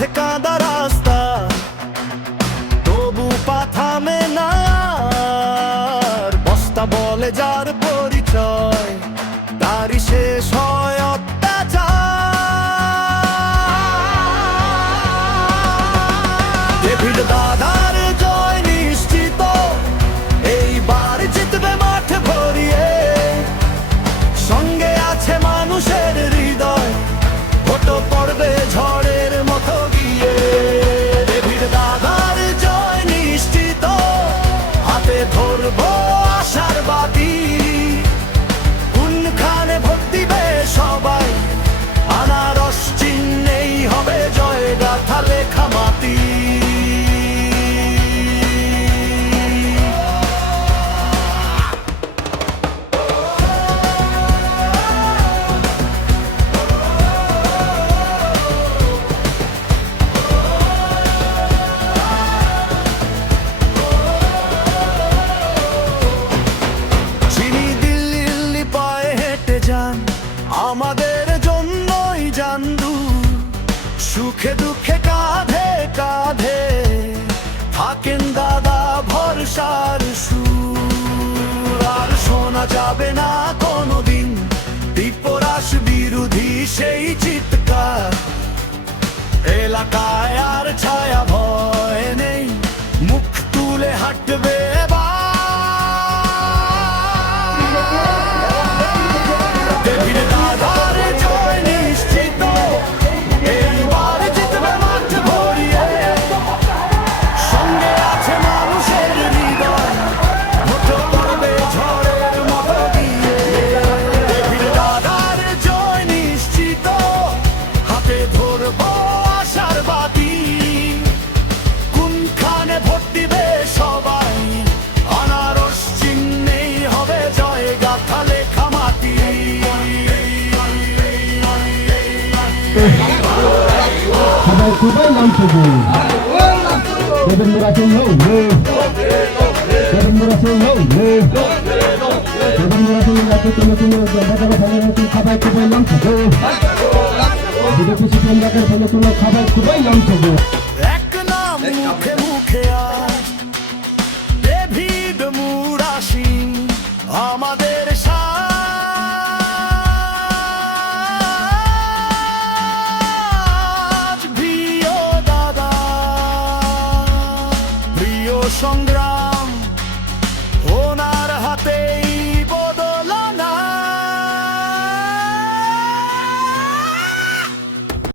পথে কাঁদা রাস্তা, তবু পা থামে না। বস্তা বলে যার পরিচয়, তারই শেষ হয় অত্যাচার। ডেভিড দাদার জয় নিশ্চিত, এইবার জিতবে মাঠ ভরিয়ে। সঙ্গে আছে মানুষের হৃদয়, ভোটও পড়বে ঝড়ের মতো গিয়ে। ডেভিড দাদার জয় নিশ্চিত, হাতে ধরবো আশার বাতি। কোনখানে ভোট দিবে সবাই, আনারস চিহ্নেই হবে জয় গাথা লেখা মাটি। আমাদের জন্যই জানদু, সুখে দুঃখে কাঁধে কাঁধে থাকেন দাদা ভরসার সুর। আর শোনা যাবে না কোনোদিন বিপরাস বিরোধী সেই চিৎকার। এলাকায় আর ছায়া ভয় নেই, মুখ তুলে হাঁটবে সবাই খুবই নামছবো। দেবেন্দ্র সিং হো দেবেন্দ্র সিং হো দেবেন্দ্র সিং রাজ্যে তুমি সবাই খুবই নামছবো। বিজেপি সিপিএম সবাই খুবই নামছবো। এক নাম মুখে মুখে